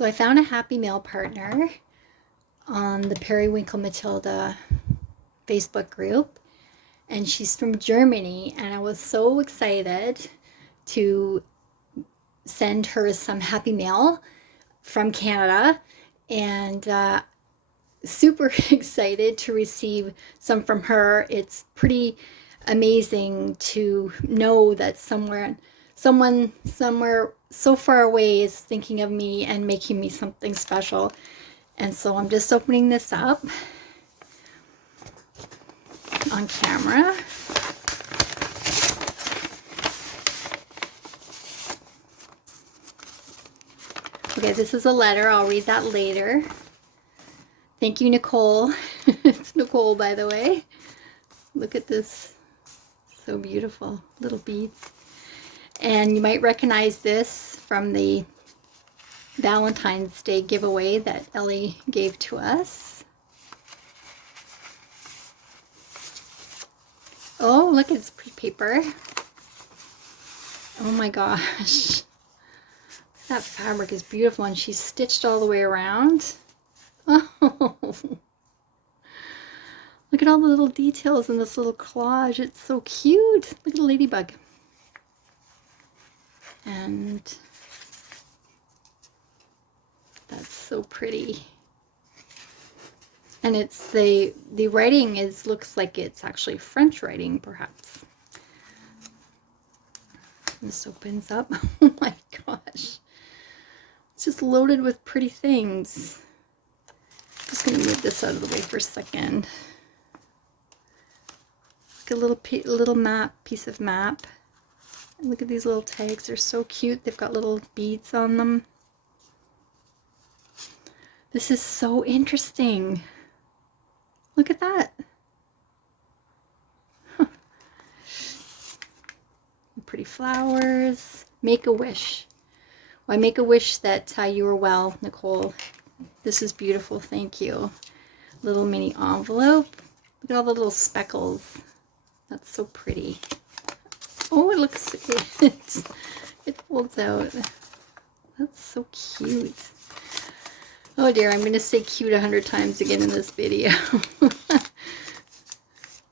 So I found a happy mail partner on the Periwinkle Matilda Facebook group, and she's from Germany, and I was so excited to send her some happy mail from Canada, and super excited to receive some from her. It's pretty amazing to know that someone somewhere so far away is thinking of me and making me something special. And so I'm just opening this up on camera. Okay, this is a letter. I'll read that later. Thank you, Nicole. It's Nicole, by the way. Look at this. So beautiful. Little beads. And you might recognize this from the Valentine's Day giveaway that Ellie gave to us. Oh, look, it's pretty paper. Oh my gosh. That fabric is beautiful, and she's stitched all the way around. Oh, look at all the little details in this little collage. It's so cute. Look at the ladybug. And that's so pretty. And it's the writing looks like it's actually French writing, perhaps. This opens up. Oh my gosh. It's just loaded with pretty things. Just going to move this out of the way for a second. Look at a little map, piece of map. And look at these little tags. They're so cute. They've got little beads on them. This is so interesting. Look at that. Huh. Pretty flowers. Make a wish. Well, I make a wish that you are well, Nicole. This is beautiful. Thank you. Little mini envelope. Look at all the little speckles. That's so pretty. Oh, it looks, it folds out. That's so cute. Oh dear, I'm going to say cute 100 times again in this video.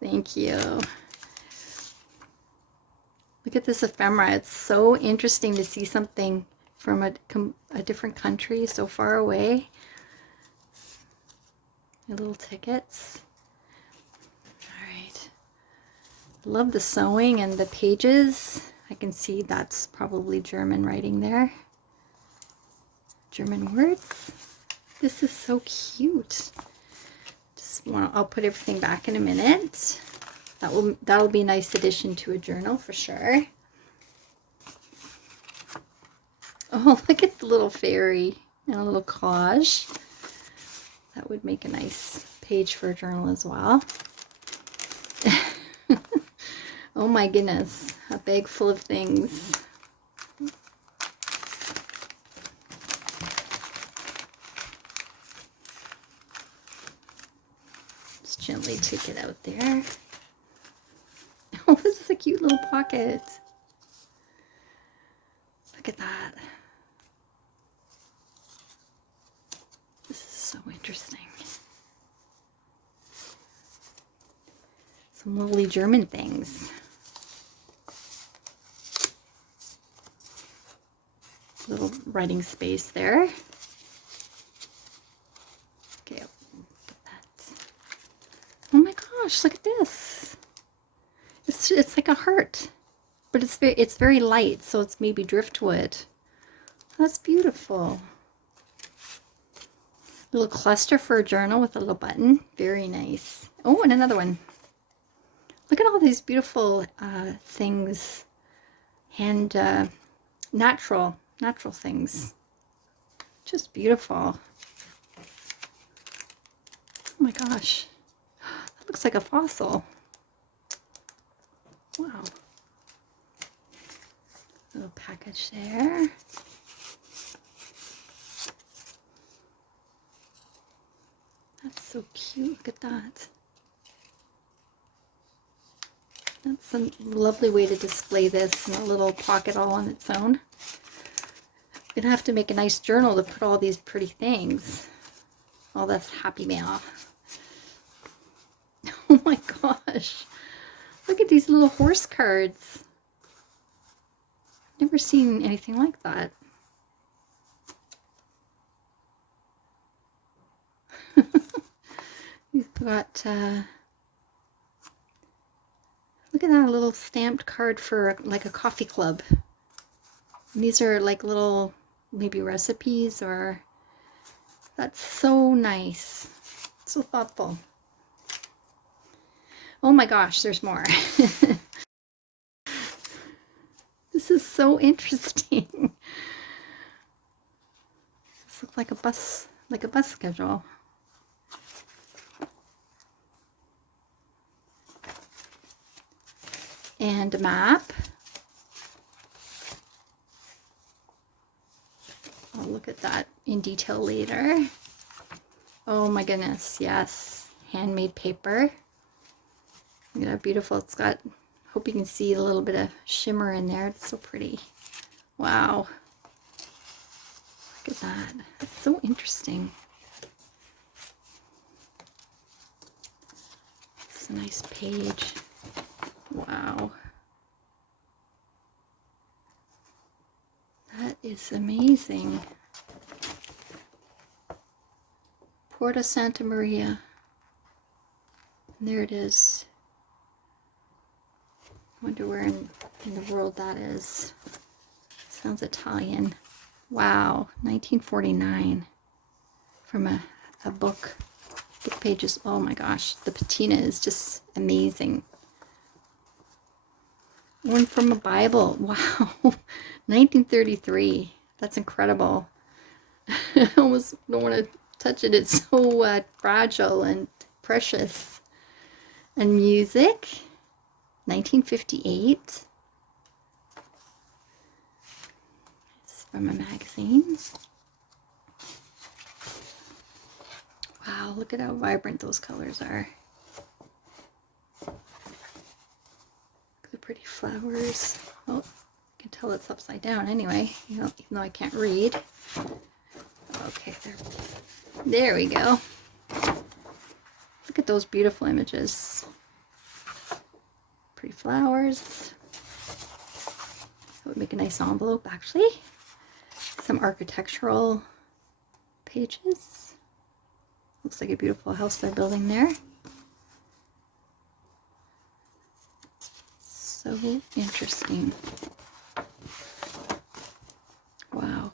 Thank you. Look at this ephemera. It's so interesting to see something from a different country so far away. My little tickets. All right. Love the sewing and the pages. I can see that's probably German writing there. German words. This is so cute. I'll put everything back in a minute. That'll be a nice addition to a journal for sure. Oh, look at the little fairy and a little collage. That would make a nice page for a journal as well. Oh my goodness, a bag full of things. Just gently take it out there. Oh, this is a cute little pocket. Look at that. This is so interesting. Some lovely German things. Little writing space there. Okay, I'll put that. Oh my gosh, look at this. It's like a heart, but it's very light, so it's maybe driftwood. That's beautiful. Little cluster for a journal with a little button. Very nice. Oh, and another one. Look at all these beautiful things. And natural things. Just beautiful. Oh my gosh. That looks like a fossil. Wow. Little package there. That's so cute. Look at that. That's a lovely way to display this in a little pocket all on its own. Gonna have to make a nice journal to put all these pretty things. All this happy mail. Oh my gosh. Look at these little horse cards. Never seen anything like that. We've got, look at that little stamped card for like a coffee club. And these are like little, maybe recipes or, that's so nice. So thoughtful. Oh my gosh, there's more. This is so interesting. This looks like a bus schedule. And a map. I'll look at that in detail later. Oh my goodness, yes. Handmade paper. Look at how beautiful it's got. Hope you can see a little bit of shimmer in there. It's so pretty. Wow. Look at that. It's so interesting. It's a nice page. Wow. That is amazing. Porta Santa Maria. And there it is. I wonder where in the world that is. Sounds Italian. Wow, 1949. From a book. Book pages. Oh my gosh, the patina is just amazing. One from a Bible. Wow, 1933. That's incredible. I almost don't want to touch it. It's so fragile and precious. And music. 1958. It's from a magazine. Wow, look at how vibrant those colors are. Look at the pretty flowers. Oh, you can tell it's upside down anyway, even though I can't read. Okay, there we go. Look at those beautiful images. Pretty flowers. That would make a nice envelope, actually. Some architectural pages. Looks like a beautiful house they're building there. So interesting. Wow.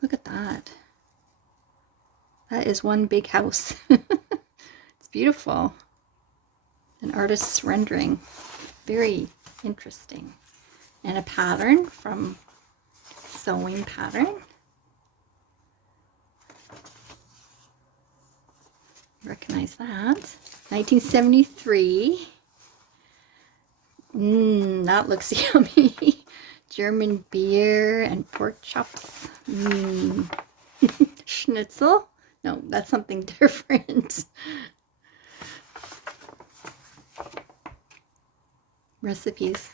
Look at that. That is one big house. It's beautiful. An artist's rendering. Very interesting. And a pattern from sewing pattern. Recognize that. 1973. That looks yummy. German beer and pork chops. Schnitzel? No, that's something different. Recipes.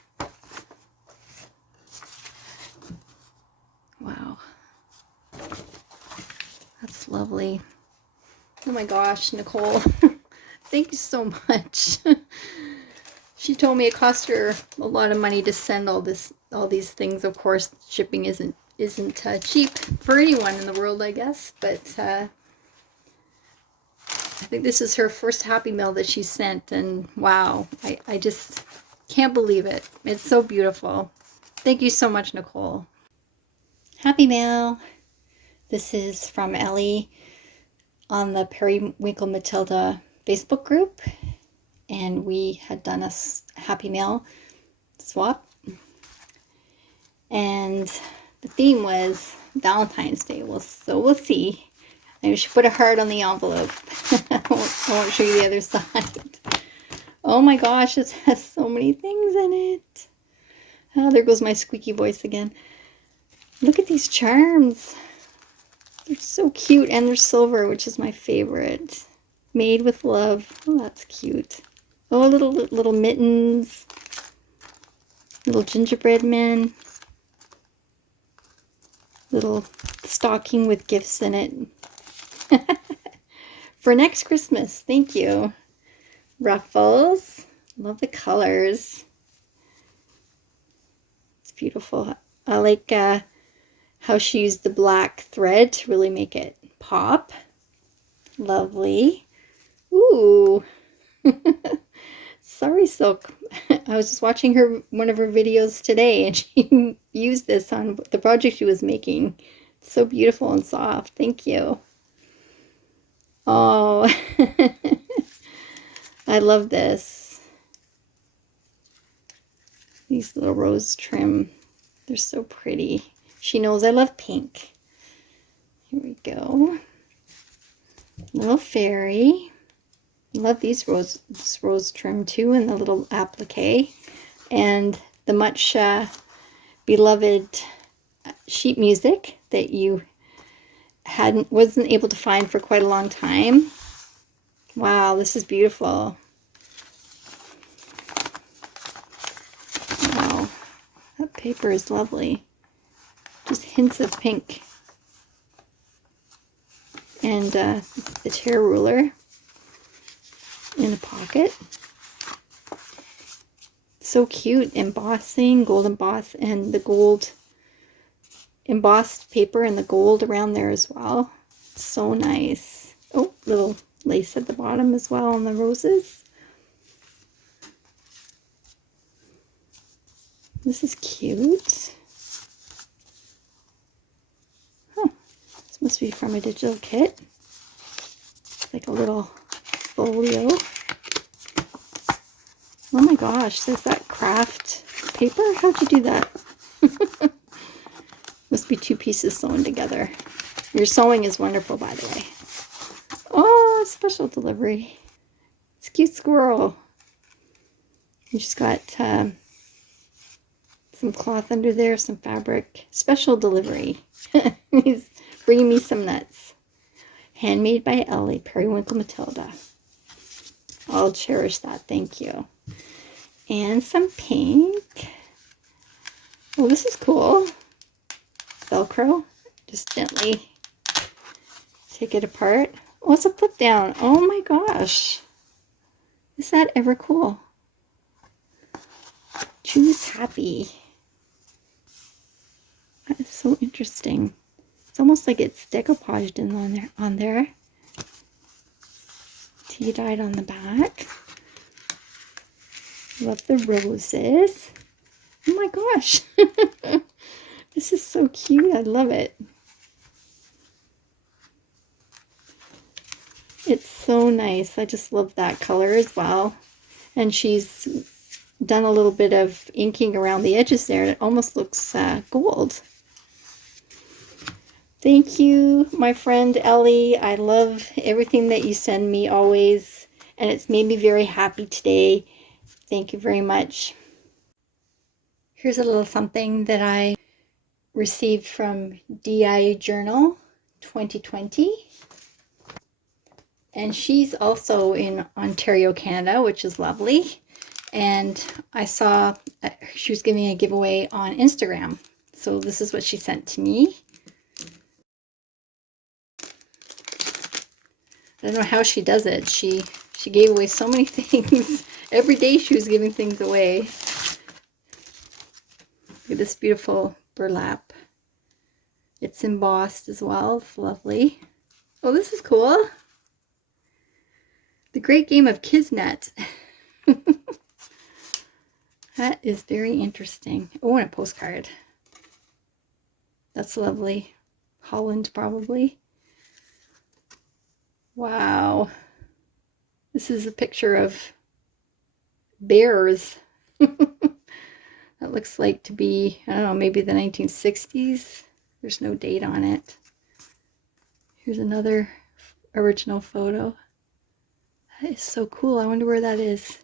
Wow. That's lovely. Oh my gosh, Nicole. Thank you so much. She told me it cost her a lot of money to send all these things. Of course, shipping isn't cheap for anyone in the world, I guess. But I think this is her first Happy Mail that she sent, and wow, I just can't believe it. It's so beautiful. Thank you so much, Nicole. Happy Mail. This is from Ellie on the Periwinkle Matilda Facebook group, and we had done a Happy Mail swap, and the theme was Valentine's Day. So we'll see. Maybe we should put a heart on the envelope. I won't show you the other side. Oh my gosh, it has so many things in it. Oh, there goes my squeaky voice again. Look at these charms. They're so cute, and they're silver, which is my favorite. Made with love. Oh, that's cute. Oh, little mittens. Little gingerbread men. Little stocking with gifts in it. For next Christmas. Thank you. Ruffles. Love the colors. It's beautiful. I like how she used the black thread to really make it pop. Lovely. Ooh. Sorry Silk. I was just watching one of her videos today, and she used this on the project she was making. It's so beautiful and soft. Thank you. Oh, I love this. These little rose trim. They're so pretty. She knows I love pink. Here we go. Little fairy. Love these rose trim too, and the little applique. And the much beloved sheet music that you wasn't able to find for quite a long time. Wow, this is beautiful. Wow, that paper is lovely. Just hints of pink. And the tear ruler in a pocket. So cute. Embossing, gold emboss, and the gold embossed paper and the gold around there as well. So nice. Oh, little lace at the bottom as well on the roses. This is cute. Huh. This must be from a digital kit. It's like a little folio. Oh my gosh, there's that craft paper. How'd you do that? Must be two pieces sewn together. Your sewing is wonderful, by the way. Oh, special delivery. It's a cute squirrel. And she's got some cloth under there, some fabric. Special delivery. He's bringing me some nuts. Handmade by Ellie, Periwinkle Matilda. I'll cherish that. Thank you. And some pink. Oh, this is cool. Velcro. Just gently take it apart. Oh, it's a flip down. Oh my gosh. Is that ever cool? Choose happy. That is so interesting. It's almost like it's decoupaged on there. Tea dyed on the back. Love the roses. Oh my gosh. This is so cute. I love it. It's so nice. I just love that color as well. And she's done a little bit of inking around the edges there. It almost looks gold. Thank you, my friend Ellie. I love everything that you send me always. And it's made me very happy today. Thank you very much. Here's a little something that I received from DI Journal 2020. And she's also in Ontario, Canada, which is lovely. And I saw she was giving a giveaway on Instagram. So this is what she sent to me. I don't know how she does it. She gave away so many things. Every day she was giving things away. Look at this beautiful burlap. It's embossed as well. It's lovely. Oh, this is cool. The Great Game of Kismet. That is very interesting. Oh, and a postcard. That's lovely. Holland, probably. Wow. This is a picture of bears. That looks like to be, I don't know, maybe the 1960s. There's no date on it. Here's another original photo. That is so cool. I wonder where that is.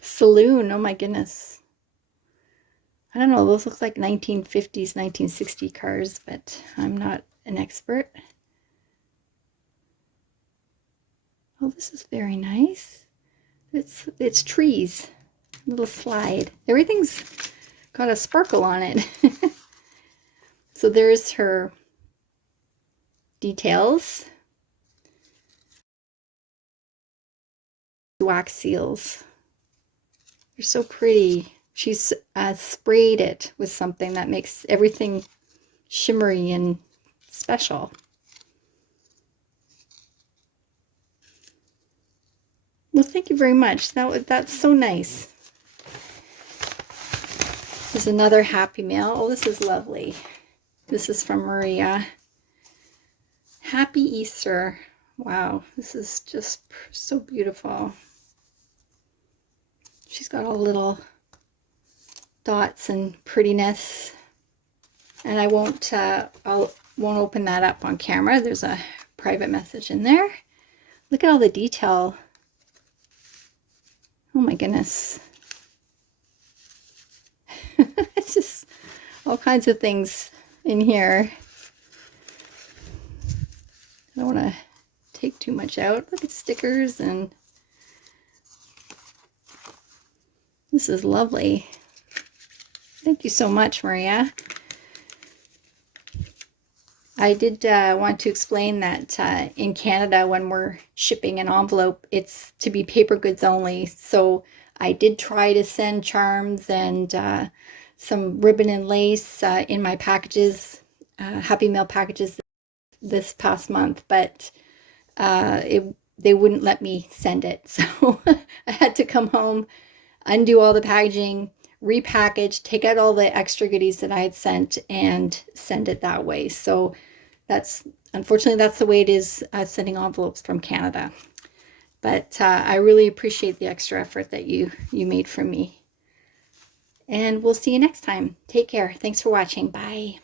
Saloon. Oh my goodness. I don't know. Those look like 1950s, 1960 cars, but I'm not an expert. Oh, this is very nice. It's trees. A little slide. Everything's got a sparkle on it. So there's her details. Wax seals. They're so pretty. She's sprayed it with something that makes everything shimmery and special. Well, thank you very much. That's so nice. There's another happy mail. Oh, this is lovely. This is from Maria. Happy Easter. Wow, this is just so beautiful. She's got all little dots and prettiness. And I won't open that up on camera. There's a private message in there. Look at all the detail. Oh my goodness. It's just all kinds of things in here. I don't want to take too much out. Look at stickers, and this is lovely. Thank you so much, Maria. I did want to explain that in Canada, when we're shipping an envelope, it's to be paper goods only. So I did try to send charms and some ribbon and lace in my packages, Happy Mail packages this past month, but they wouldn't let me send it. So I had to come home, undo all the packaging, repackage, take out all the extra goodies that I had sent, and send it that way. So unfortunately that's the way it is sending envelopes from Canada. But I really appreciate the extra effort that you made for me. And we'll see you next time. Take care. Thanks for watching. Bye.